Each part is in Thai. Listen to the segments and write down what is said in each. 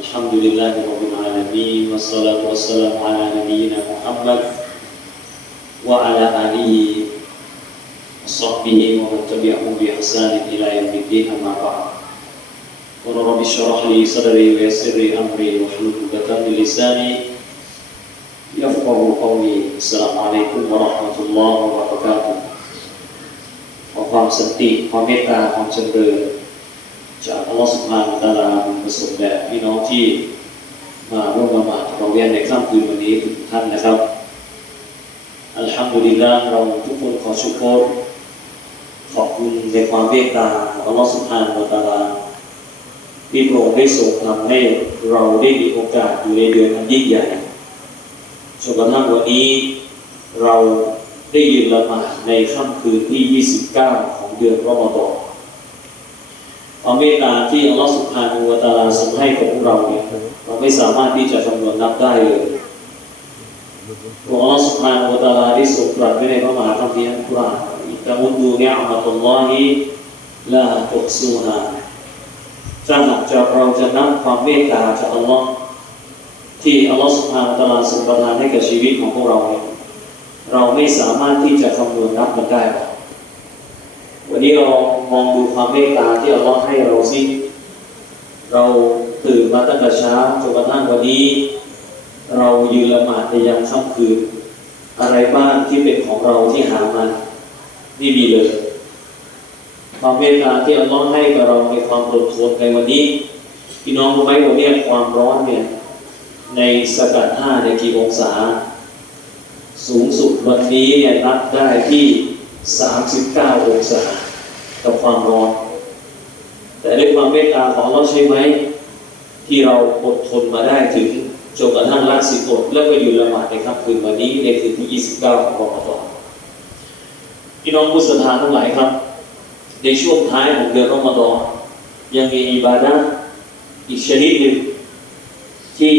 الحمد لله رب العالمين والصلاة والسلام على نبينا محمد وعلى آله وصحبه ومن تبعهم بإحسان إلى يوم الدين أما بعد قل رب اشرح لي صدري ويسر لي أمري واحلل عقدة من لساني يفقه قولي السلام عليكم ورحمة الله وبركاته ขอความสันติความเมตตาความเจริญ จากอัลลอฮฺสุบฮานะตาลาประสบแด่พี่น้องที่มาร่วมละหมาดเราเรียนในค่ำคืนวันนี้ทุกท่านนะครับอัลฮัมดุลิลลาห์เราทุกคนขอชุกรขอบคุณในความเมตตาของอัลลอฮฺสุบฮานะตาลาที่พระองค์ได้ทรงทำให้เราได้มีโอกาสอยู่ในเดือนอันยิ่งใหญ่จนกระทั่งวันนี้เราได้ยืนละหมาดในค่ำคืนที่ 29 ของเดือนรอมฎอน ความเมตตาที่อัลลอฮฺสุบฮานะฮูวตาลาทรงให้กับพวกเราเนี่ยเราไม่สามารถที่จะคำนวณนับได้เลยพระอัลลอฮฺสุบฮานะฮูวตาลาได้ทรงตรัสไว้ในพระมหาคัมภีร์อัลกุรอานอิตะมุดดูเนียมะตุลลอฮิลาตุกซูฮาถ้าหากจะเราจะนับความเมตตาจากอัลลอฮ์ที่อัลลอฮฺสุบฮานะฮูวตาลาทรงประทานให้กับชีวิตของพวกเราเนี่ยเราไม่สามารถที่จะคำนวณนับมันได้ นี้เรามองดูความเมตตาที่อัลลอให้เราสิเราตื่นมาตั้งแต่เช้าจนกระทั่งวันนี้ เรายืนละหมาดในยามค่ำคืน อะไรบ้างที่เป็นของเราที่หามานี่มีเลย ความเมตตาที่อัลลอฮ์ให้กับเราในความอดทนในวันนี้พี่น้องรู้ไหมวันนี้ความร้อนเนี่ยในสกัดห้าในกี่องศา สูงสุดวันนี้เนี่ยนับได้ที่ 39 องศา กับความร้อน แต่ด้วยความเมตตาของเราใช่ไหม ที่เราอดทนมาได้ถึงจนกระทั่งละสิบอดแล้วก็อยู่ละหมาดในค่ำคืนวันนี้ในคืนที่ 29 ของรอมฎอนพี่น้องผู้ศรัทธาทั้งหลายครับ ในช่วงท้ายของเดือนรอมฎอนยังมีอิบาดะอีกชนิดหนึ่งที่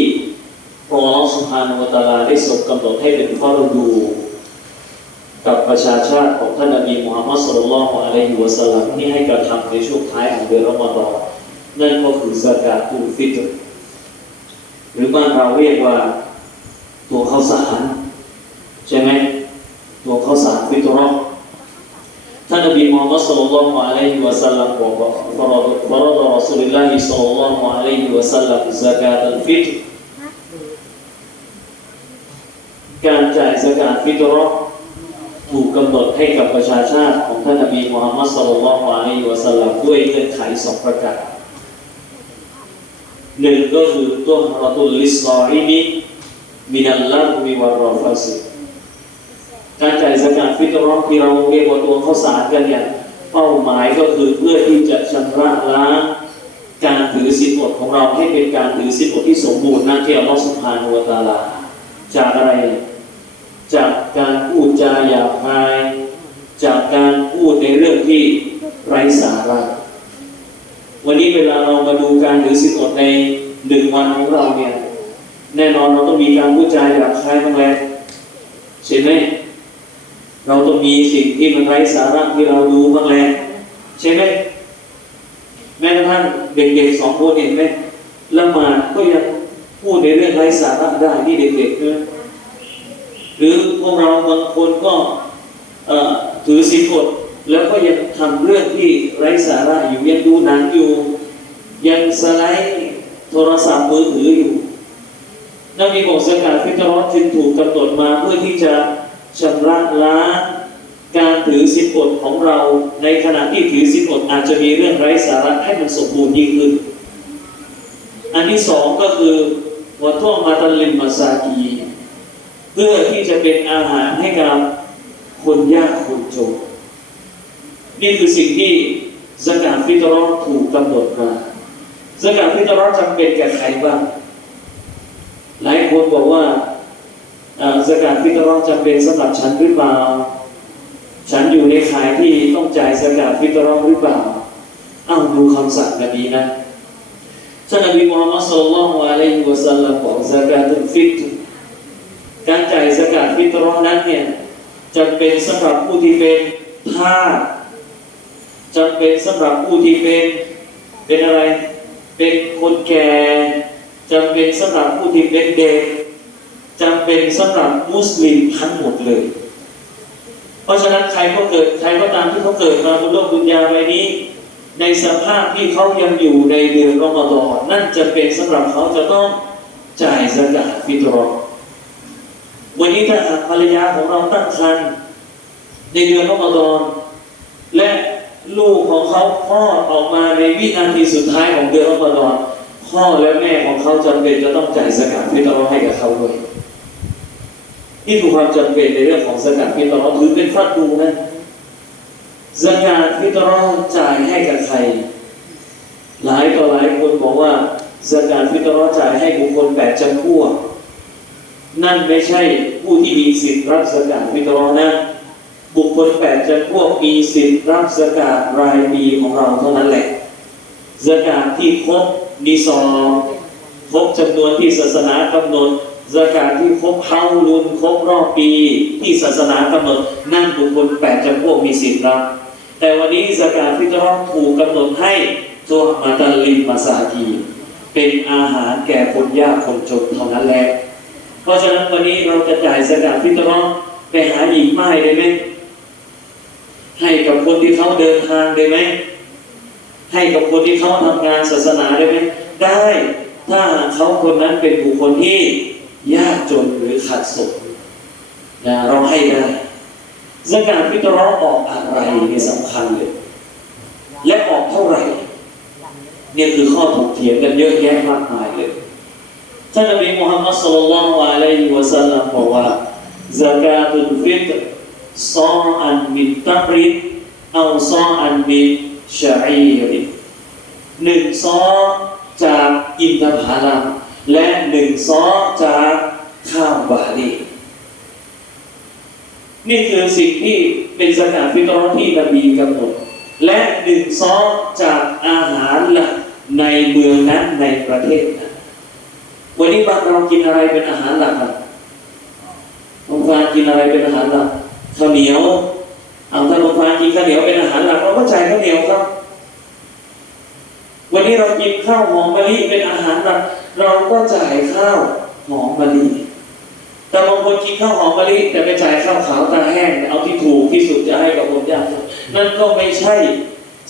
พระองค์สุภานุวตาลาได้ทรงกำหนดให้เป็นข้อฤดู กับประชาชาติของท่านนบีมุฮัมมัดสุลลัลลอฮุอะลัยฮิวะสัลลัมที่ให้กระทำในช่วงท้ายของเดือนรอมฎอนนั่นก็คือสกาตุลฟิตรหรือบ้านเราเรียกว่าตัวข้าวสารใช่ไหมตัวข้าวสารฟิตรอท่านนบีมุฮัมมัดสุลลัลลอฮุอะลัยฮิวะสัลลัมบอกว่าฟารดฟารดรอสูลิลลาฮิศ็อลลัลลอฮุอะลัยฮิวะสัลลัมสกาตุลฟิตรการจ่ายสกาดฟิตรอ ถูกกำหนดให้กับประชาชาติของท่านนบีมูฮัมมัดสุลลัลลอฮุอะลัยฮิวะสัลลัมด้วยเงื่อนไขสองประการหนึ่งก็คือตัวฮาตุลลิสซอรินีมินัลลาฮมิวะรอฟัสิการจ่ายสกาดฟิตรอที่เราเรียกว่าตัวข้าวสารกันเนี่ยเป้าหมายก็คือเพื่อที่จะชำระล้างการถือศีลอดของเราให้เป็นการถือศีลอดที่สมบูรณ์นั่นที่อัลลอฮฺสุบฮานุวะตาลาจากอะไร จากการพูดจาหยาบคาย จากการพูดในเรื่องที่ไร้สาระวันนี้เวลาเรามาดูการถือศีลอดในหนึ่งวันของเราเนี่ยแน่นอนเราต้องมีการพูดจาหยาบคายบ้างแหละใช่ไหมเราต้องมีสิ่งที่มันไร้สาระที่เราดูบ้างแหละใช่ไหมแม้กระทั่งเด็กๆสองคนเห็นไหมละหมาดก็ยังพูดในเรื่องไร้สาระได้ที่เด็กๆนะ หรือพวกเราบางคนก็ถือศีลอดแล้วก็ยังทำเรื่องที่ไร้สาระอยู่ยังดูหนังอยู่ ยังสไลด์โทรศัพท์มือถืออยู่นบีบอกสกาดฟิตรอจึงถูกกำหนดมาเพื่อที่จะชำระล้างการถือศีลอดของเรา ในขณะที่ถือศีลอดอาจจะมีเรื่องไร้สาระให้มันสมบูรณ์ยิ่งขึ้น อันที่สองก็คือวัตถุมาตัลลิมมาซากี พื่อที่จะเป็นอาหารให้กับคนยากคนจนนี่คือสิ่งที่สกาดฟิตรอถูกกำหนดมาสกาดฟิตรอจำเป็นแก่ใครบ้างหลายคนบอกว่าสกาดฟิตรอจำเป็นสำหรับฉันหรือเปล่า ฉันอยู่ในขายที่ต้องจ่ายสกาดฟิตรอหรือเปล่าอ้าวดูคำสั่งนบีนะท่านนบีมูฮัมมัดสุลลัลลอฮุอะลัยฮิวะสัลลัมบอกซากาตุลฟิตร การจ่ายสกาดฟิตรอนั้นเนี่ยจำเป็นสำหรับผู้ที่เป็นทาสจำเป็นสำหรับผู้ที่เป็นเป็นอะไร เป็นคนแก่จำเป็นสำหรับผู้ที่เป็นเด็กจำเป็นสำหรับมุสลิมทั้งหมดเลย เพราะฉะนั้นใครก็เกิดใครก็ตามที่เขาเกิดมาบนโลกดุนยาใบนี้ ในสภาพที่เขายังอยู่ในเดือนรอมฎอนนั่นจะเป็นสำหรับเขาจะต้องจ่ายสกาตฟิตรอ วันนี้ถ้าหากภรรยาของเราตั้งครรภ์ในเดือนรอมฎอนและลูกของเขาคลอดออกมาในวินาทีสุดท้ายของเดือนรอมฎอนพ่อและแม่ของเขาจำเป็นจะต้องจ่ายสกาตฟิตรอให้กับเขาด้วยนี่คือความจำเป็นในเรื่องของสกัดฟิตรอถือเป็นฟัดดูนะสกัดฟิตรอจ่ายให้กับใคร หลายต่อหลายคนบอกว่าสกัดฟิตรอจ่ายให้บุคคลแปดจำพวก นั่นไม่ใช่ผู้ที่มีสิทธิ์รับสกัดฟิตรอนะ บุคคลแปดจำพวกมีสิทธิ์รับสกัดรายปีของเราเท่านั้นแหละสกัดที่ครบดีซอร์ครบจำนวนที่ศาสนากำหนดสกาดที่ครบเฮาลุนครบรอบปีที่ศาสนากำหนด นั่นบุคคลแปดจำพวกมีสิทธิ์รับ แต่วันนี้สกาดที่ต้องถูกกำหนดให้ตัวมาตาลินมาสากีเป็นอาหารแก่คนยากคนจนเท่านั้นแหละ เพราะฉะนั้นวันนี้เราจะจ่ายสกาดที่ต้องไปหาหญิงไม้ได้ไหมให้กับคนที่เขาเดินทางได้ไหมให้กับคนที่เขาทำงานศาสนาได้ไหมได้ถ้าหากเขาคนนั้นเป็นบุคคลที่ยากจนหรือขาดสมนะเราให้ได้สกาดฟิตรอออกอะไรนี่สำคัญเลยและออกเท่าไหร่เนี่ยคือข้อถกเถียงกันเยอะแยะมากมายเลย ท่านนบีมุฮัมมัดสุลลัลลอฮุอะลัยฮิวะสัลลัมบอกว่าสกาตุลฟิตรซออันมินตัมริดเอาซออันมินชรีดหนึ่งซอจากอินทผลัมและหนึ่งซอจากข้าวบาลีนี่คือสิ่งที่เป็นสกัดฟิตรอที่นบีกำหนดและหนึ่งซอจากอาหารหลักในเมืองนั้นในประเทศนั้น วันนี้บ้านเรากินอะไรเป็นอาหารหลักอะบางฟานกินอะไรเป็นอาหารหลักข้าวเหนียว เอาถ้าบางฟานกินข้าวเหนียวเป็นอาหารหลักเราก็จ่ายข้าวเหนียวครับ วันนี้เรากินข้าวหอมมะลิเป็นอาหารหลักเราก็จ่ายข้าวหอมมะลิแต่บางคนกินข้าวหอมมะลิแต่ไปจ่ายข้าวขาวตาแห้ง เอาที่ถูกที่สุดจะให้กับคนยากจนนั่นก็ไม่ใช่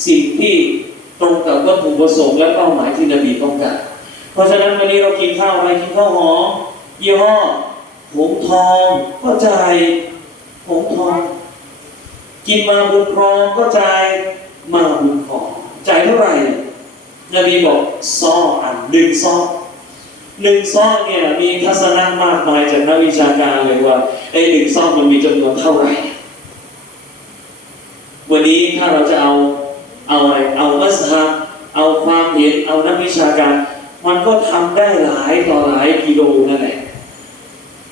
สิ่งที่ตรงกับวัตถุประสงค์และเป้าหมายที่นบีต้องการ ราะฉะนั้นวันนี้เรากินข้าวอะไรกินข้าวหอมยี่ห้อหงทองก็จ่ายหงทอง กินมาบุญครองก็จ่ายมาบุญครองจ่ายเท่าไหร่นบีบอกซ้ออันหนึ่งซ้อหนึ่งซอเนี่ยมีทัศนะมากมายจากนักวิชาการเลยว่าไอ้หนึ่งซอมันมีจำนวนเท่าไหร่ วันนี้ถ้าเราจะเอาเอาอะไรเอามัสฮับเอาความเห็นเอานักวิชาการ มันก็ทำได้หลายต่อหลายกิโลนั่นแหละ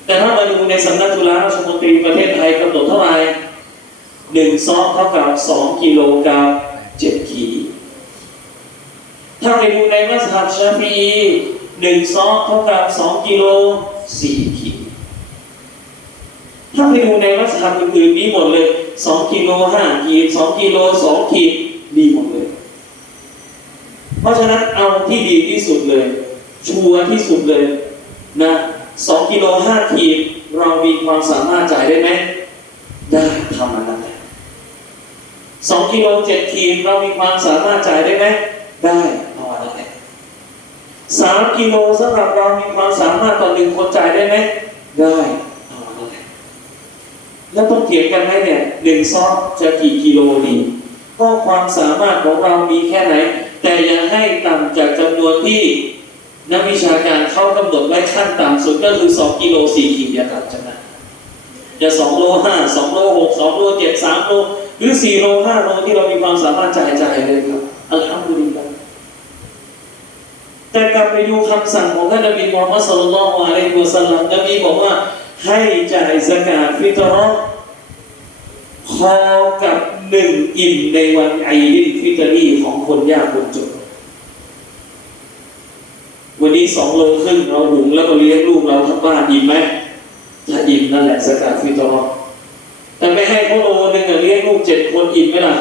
แต่ถ้ามาดูในสำนักจุฬาราชมนตรีประเทศไทยกำหนดเท่าไหร่หนึ่งซอเท่ากับสองกิโลกรัมเจ็ดขีดถ้าไปดูในมัสฮับชาฟีหนึ่งซองเท่ากับสองกิโลสี่ขีดถ้าไปดูในมัสฮับอื่นๆมีหมดเลยสองกิโลห้าขีดสองกิโลสองขีดมีหมดเลย ราะฉะนั้นเอาที่ดีที่สุดเลย ชัวร์ที่สุดเลยนะสองกิโลห้าขีเรามีความสามารถจ่ายได้ไหมได้ทำมันนั้นสองกิโลเจ็ดขีเรามีความสามารถจ่ายได้ไหมได้เอาอันนั้นสามกิโลสำหรับเรามีความสามารถต่อหนึ่งคนจ่ายได้ไหมได้เอาอันนั้นแหละแล้วต้องเถียงกันไหมเนี่ยหนึ่งซองจะกี่กิโลดีก็ความสามารถของเรามีแค่ไหน แต่อย่าให้ต่ำจากจำนวนที่นักวิชาการเข้ากำหนดไว้ขั้นต่ำสุดก็คือสองกิโลสี่ขีดอย่าต่ำจากนั้นอย่าสองโลห้าสองโลหกสองโลเจ็ดสามโลหรือสี่โลห้าโลที่เรามีความสามารถจ่ายจ่ายเลยครับอัลฮัมดุลิลลาห์แต่กลับไปดูคำสั่งของท่านนบีมูฮัมมัดศ็อลลัลอฮุอะลัยฮิวะสัลลัมนบีบอกว่าให้จ่ายสกาตฟิตรอพอกับ หนึ่งอิ่มในวันไอดินฟิตรีของคนยากคนจนวันนี้สองโลครึ่งเราหุงแล้วก็เลี้ยงลูกเราทั้งบ้านอิ่มไหมถ้าอิ่มนั่นแหละสกาตฟิตรอแต่ไม่ให้เขาโลนึงเลี้ยงลูกเจ็ดคนอิ่มไหมล่ะ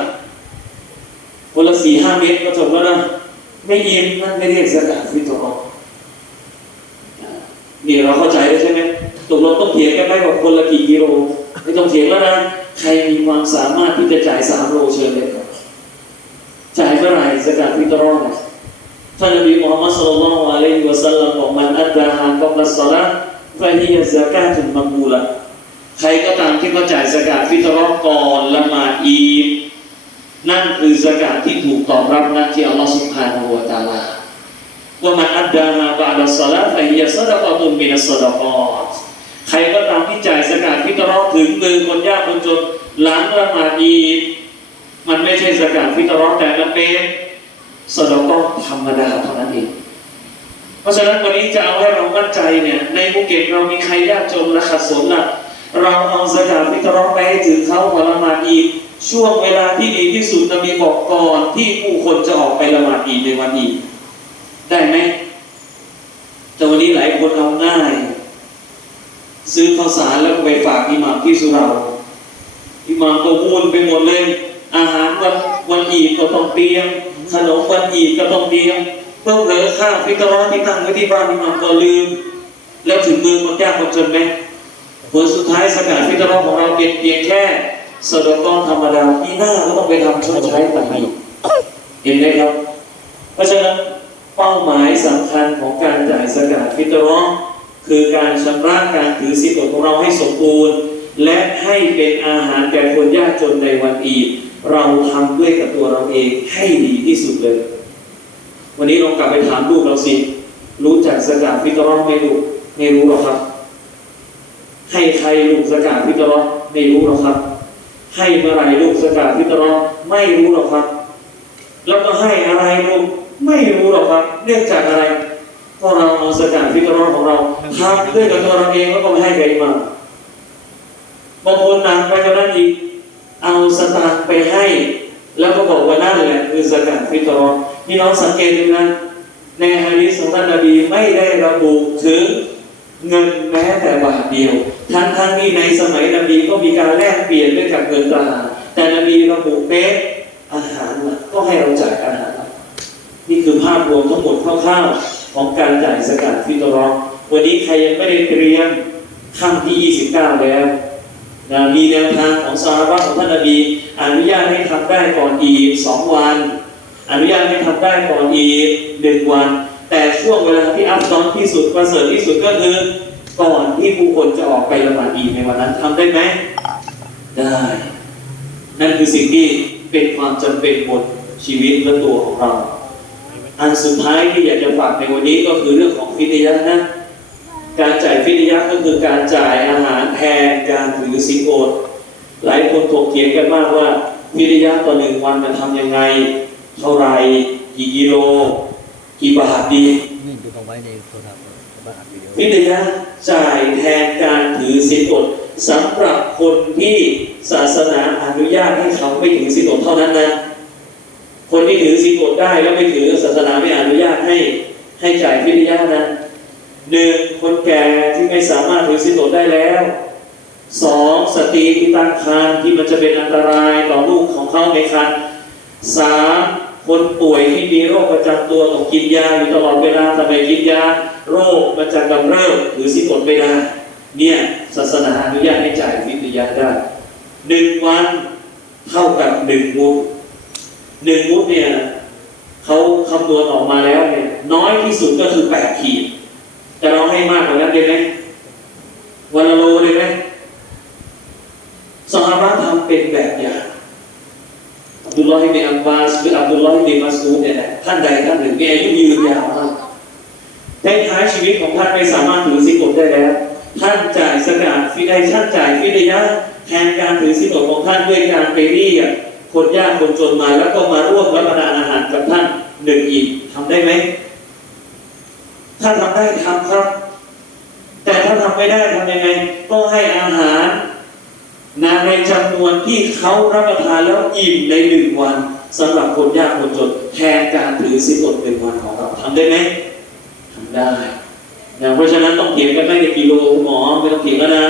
คนละสี่ห้าเมตรก็จบแล้วนะไม่อิ่มนั่นไม่เรียกสกัดฟิตรอนี่เราเข้าใจแล้วใช่ไหมตกลงต้องเถียงกันไหมว่าคนละกี่กิโลไม่ต้องเถียงแล้วนะ ใครมีความสามารถที่จะจ่ายสามโลเชิญเลยครับจ่ายเมื่อไหร่สกัดฟิตรอดท่านนบีมุฮัมมัดสุลลัลลอฮุอะลัยฮิวะสัลลัมบอกมันอัดดาฮานกับลัสละห์ฟะฮิยะซะกาตุนมักบูละใครก็ตามที่เขาจ่ายสกัดฟิตรอดก่อนละหมาดอีดนั่นคือสกัดที่ถูกตอบรับนะที่อัลลอฮฺสุบฮานะฮูวะตาลาว่ามันอัดดามาบาดสลาฟะฮิยะซะดะกะตุมมินัสซะดะกอต ใครก็ตามที่จ่ายสกาดฟิตรอถึงมือคนยากคนจนหลังละหมาดอีดมันไม่ใช่สกาดฟิตรอแต่มันเป็นสดะกอธรรมดาเท่านั้นเองเพราะฉะนั้นวันนี้จะเอาให้เรามั่นใจเนี่ยในภูเก็ตเรามีใครยากจนและขัดสนล่ะเราเอาสกาดฟิตรอไปให้ถึงเขาวันละหมาดอีดช่วงเวลาที่ดีที่สุดนบีบอกก่อนที่ผู้คนจะออกไปละหมาดอีดในวันอีดได้ไหมแต่วันนี้หลายคนเอาง่าย ซื้อข้าวสารแล้วก็ไปฝากอิหม่ามที่สุเราอิหม่ามก็วุ่นไปหมดเลย อาหารวันวันอีกก็ต้องเตรียม ขนมวันอีกก็ต้องเตรียมเพิ่มเผลอข้าวฟิตรอที่ตั้งไว้ที่บ้านอิหม่ามก็ลืม แล้วถึงมือคนยากคนจนไหมผลสุดท้ายสกัดฟิตรอของเราเป็นเพียงแค่สดกรธรรมดาที่หน้าก็ต้องไปทำชดใช้ต่างเห็นไหมครับ เพราะฉะนั้นเป้าหมายสำคัญของการจ่ายสกาดฟิตรอ คือการชำระการถือศีลอดของเราให้สมบูรณ์ และให้เป็นอาหารแก่คนยากจนในวันอีดเราทำด้วยกับตัวเราเองให้ดีที่สุดเลย วันนี้เรากลับไปถามลูกเราสิ รู้จักสกาดฟิตรอไหม่รู้ไม่รู้หรอกครับ ให้ใครลูกสกาดฟิตรอไม่รู้หรอกครับ ให้เมื่อไหรลูกสกาดฟิตรอไม่รู้หรอกครับ แล้วก็ให้อะไรลูกไม่รู้หรอกครับ เนื่องจากอะไร พราเราเอาสกัดฟิตรอของเราทำด้วยกับตัวเราเองแล้วก็ไม่ให้ใครมาบางคนหนักไปกว่านั้นอีกเอาสตางค์ไปให้ แล้วก็บอกว่านั่นแหละคือสกัดฟิตรอนี่น้องสังเกตดูนะในฮะดีษของท่านนบีไม่ได้ระบุถึงเงินแม้แต่บาทเดียวทั้งทั้งนี้ในสมัยนบีก็มีการแลกเปลี่ยนด้วยกับเงินตราแต่นบีระบุเป๊ะอาหารก็ให้เราจ่ายอาหารนี่คือภาพรวมทั้งหมดคร่าวๆ ของการจ่ายสกัดฟิตรอวันนี้ใครยังไม่ได้เตรียมค่ำที่ 29 แล้วนะมีแนวทางของซาฮาบะของท่านนบีอนุญาตให้ทำได้ก่อนอีกสองวัน อนุญาตให้ทำได้ก่อนอีกหนึ่งวัน แต่ช่วงเวลาที่อัพดอนที่สุดประเสริฐที่สุดก็คือ ก่อนที่ผู้คนจะออกไปละหมาดอีในวันนั้นทำได้ไหมได้ นั่นคือสิ่งที่เป็นความจำเป็นบนชีวิตและตัวของเรา อันสุดท้ายที่อยากจะฝากในวันนี้ก็คือเรื่องของฟิตยะนะ การจ่ายฟิตยะก็คือการจ่ายอาหารแทนการถือศีลอด หลายคนถกเถียงกันมากว่าฟิตยะต่อหนึ่งวันมันทำยังไง เท่าไหรกี่กิโล กี่บาทดีนี่ดูเอาไว้ในโทรศัพท์บ้านอัดวิดีโอฟิตยะจ่ายแทนการถือศีลอดสำหรับคนที่ศาสนาอนุญาตให้เขาไม่ถือศีลอดเท่านั้นนะ คนที่ถือศีลอดได้แล้วไม่ถือศาสนาไม่อนุญาตให้ให้จ่ายฟิตยะนะหนึ่งคนแก่ที่ไม่สามารถถือศีลอดได้แล้วสองสตรีที่ตั้งครรภ์ที่มันจะเป็นอันตรายต่อลูกของเขาในครรภ์สามคนป่วยที่มีโรคประจำตัวต้องกินยาอยู่ตลอดเวลาทำไมกินยา โรคมันจะกำเริบหรือศีลอดไม่ได้เนี่ยศาสนาอนุญาตให้จ่ายฟิตยะได้หนึ่งวันเท่ากับหนึ่งมุด หนึ่งมุดเนี่ยเขาคำนวณออกมาแล้วเนี่ย น้อยที่สุดก็คือแปดขีดแต่เราให้มากกว่านั้นได้ไหมวันละโลได้ไหมสหรัฐทำเป็นแบบอย่างอับดุลลอฮิบินอับบาสหรืออับดุลลอฮิบินมัสูดเนี่ยนะท่านใดท่านหนึ่งมีอายุยืนยาวมากท้ายชีวิตของท่านไม่สามารถถือสิกฎได้แล้ว ท่านจ่ายสกัดฟิดายท่านจ่ายฟิดายะแทนการถือสิกฎของท่านด้วยการไปเรียก คนยากคนจนมาแล้วก็มาร่วมรับประทานอาหารกับท่านหนึ่งอีกทำได้ไหมถ้าทำได้ทำครับ แต่ถ้าทำไม่ได้ทำยังไง ก็ให้อาหารนาในจำนวนที่เขารับประทานแล้วอิ่มในหนึ่งวันสำหรับคนยากคนจนแทนการถือสินอดหนึ่งวันของเราทำได้ไหมทำได้นะเพราะฉะนั้นต้องเถียงกันไม่ในกิโลหมอไม่ต้องเถียงแล้วนะ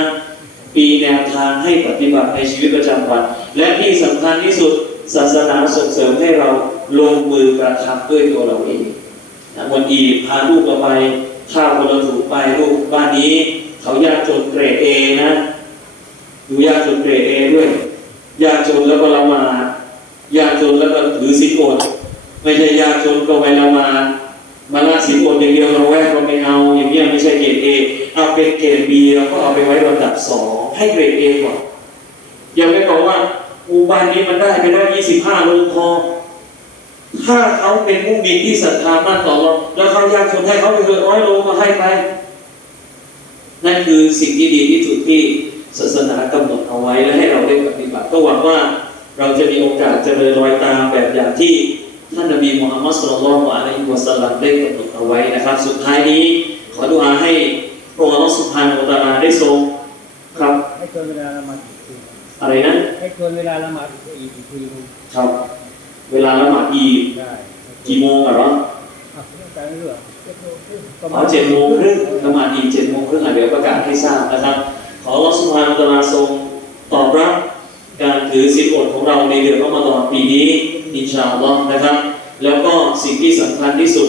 ปีแนวทางให้ปฏิบัติในชีวิตประจำวัน และที่สำคัญที่สุดศาสนาส่งเสริมให้เราลงมือกระทำด้วยตัวเราเองนะวันอีพาลูกเราไปข้าวคนละถุงไปลูกบ้านนี้ เขายากจนเกรดเอนะอยู่ยากจนเกรดเอด้วยยากจนแล้วก็ละมายากจนแล้วก็ถือศีลอดไม่ใช่ยากจนก็ไปละมามาละศีลอดอย่างเดียวเราแวกก็ไม่เอาอย่างเงี้ยไม่ใช่เกรดเอเอาเป็นเกรดบีเราก็เอาไปไว้ลำดับสอง ให้เกรดเอก่อนยังไม่บอกว่าอูบานนี้มันได้ไปได้ยี่สิบห้าโลงพอถ้าเขาเป็นมุมินที่ศรัทธามากต่อเราแล้วเขายากจนให้เขาไปเถอะร้อยโลมาให้ไปนั่นคือสิ่งที่ดีที่สุดที่ศาสนากำหนดเอาไว้และให้เราได้ปฏิบัติก็หวังว่าเราจะมีโอกาสเจริญรอยตามแบบอย่างที่ท่านนบีมูฮัมมัดสุลลัลลอฮุอะลัยฮิวะสัลลัมได้กำหนดเอาไว้นะครับ สุดท้ายนี้ขอดุอาให้พระองค์อัลลอฮฺสุบฮานะฮูวะตาลาได้ทรง ให้ชวนเวลาละหมาดอีกทีอะไรนะให้ชวนเวลาละหมาดอีกทีนึงครับ เวลาละหมาดอีดได้กี่โมงอะเหรออะเรื่องการเรื่องอ๋อเจ็ดโมงครึ่งละหมาดอีกเจ็ดโมงครึ่งอะเดี๋ยวประกาศให้ทราบนะครับ ขอรัสุภานุตลาทรงตอบรับการถือศีลอดของเราในเดือนรอมฎอนปีนี้อินชาอัลลอฮ์นะครับ แล้วก็สิ่งที่สำคัญที่สุด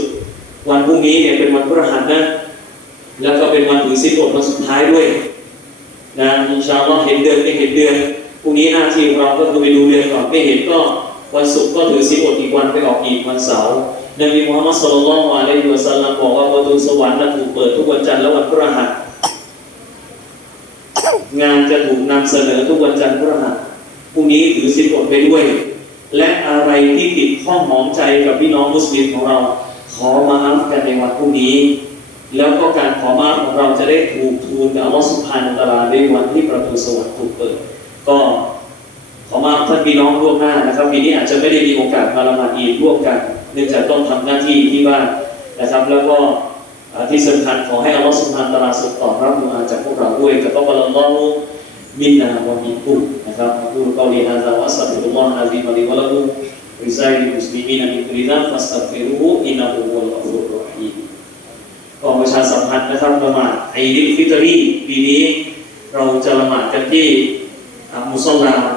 วันพรุ่งนี้เนี่ยเป็นวันพฤหัสนะแล้วก็เป็นวันถือศีลอดวันสุดท้ายด้วย นะอินชาอัลลอฮ์เห็นเดือนไม่เห็นเดือนพรุ่งนี้หน้าที่ของเราก็คือไปดูเดือนก่อนไม่เห็นก็วันศุกร์ก็ถือศีลอดอีกวันไปออกอีกวันเสาร์นบีมุฮัมมัดสุลลัลลอฮุอะลัยฮิวะสัลลัมบอกว่าประตูสวรรค์ถูกเปิดทุกวันจันทร์และวันพฤหัสงานจะถูกนำเสนอทุกวันจันทร์พฤหัสพรุ่งนี้ถือสินอดไปด้วย และอะไรที่ติดข้องหมองใจกับพี่น้องมุสลิมของเรา ขอมาอัฟกันในวันพรุ่งนี้ แล้วก็การขอมาของเราจะได้ถูกทูลกับอัลลอฮฺสุบฮานุตาลาในวันที่ประตูสวรรค์ถูกเปิด ก็ขอมาท่านพี่น้องร่วมหน้านะครับปีนี้อาจจะไม่ได้มีโอกาสมาละหมาดอีดร่วมกัน เนื่องจากต้องทำหน้าที่ที่บ้านนะครับ แล้วก็ที่สำคัญขอให้อัลลอฮฺสุบฮานตาลาทรงตอบรับดุอาจากพวกเราด้วยกับอัลลอฮฺมินนาวะมินกุนะครับอัลกอลีฮะซาวัสตัฟิรุลลอฮฺอะซีมะลิวะละกุมริซาลิมุสลิมีนมินกุลิซัมฟัสตัฟิรุฮูอินนะฮูวัลกอฟูรุ กองประชาสัมพันธ์นะครับละหมาดไอดิฟิตรีปีนี้ เราจะละหมาดกันที่มุสลา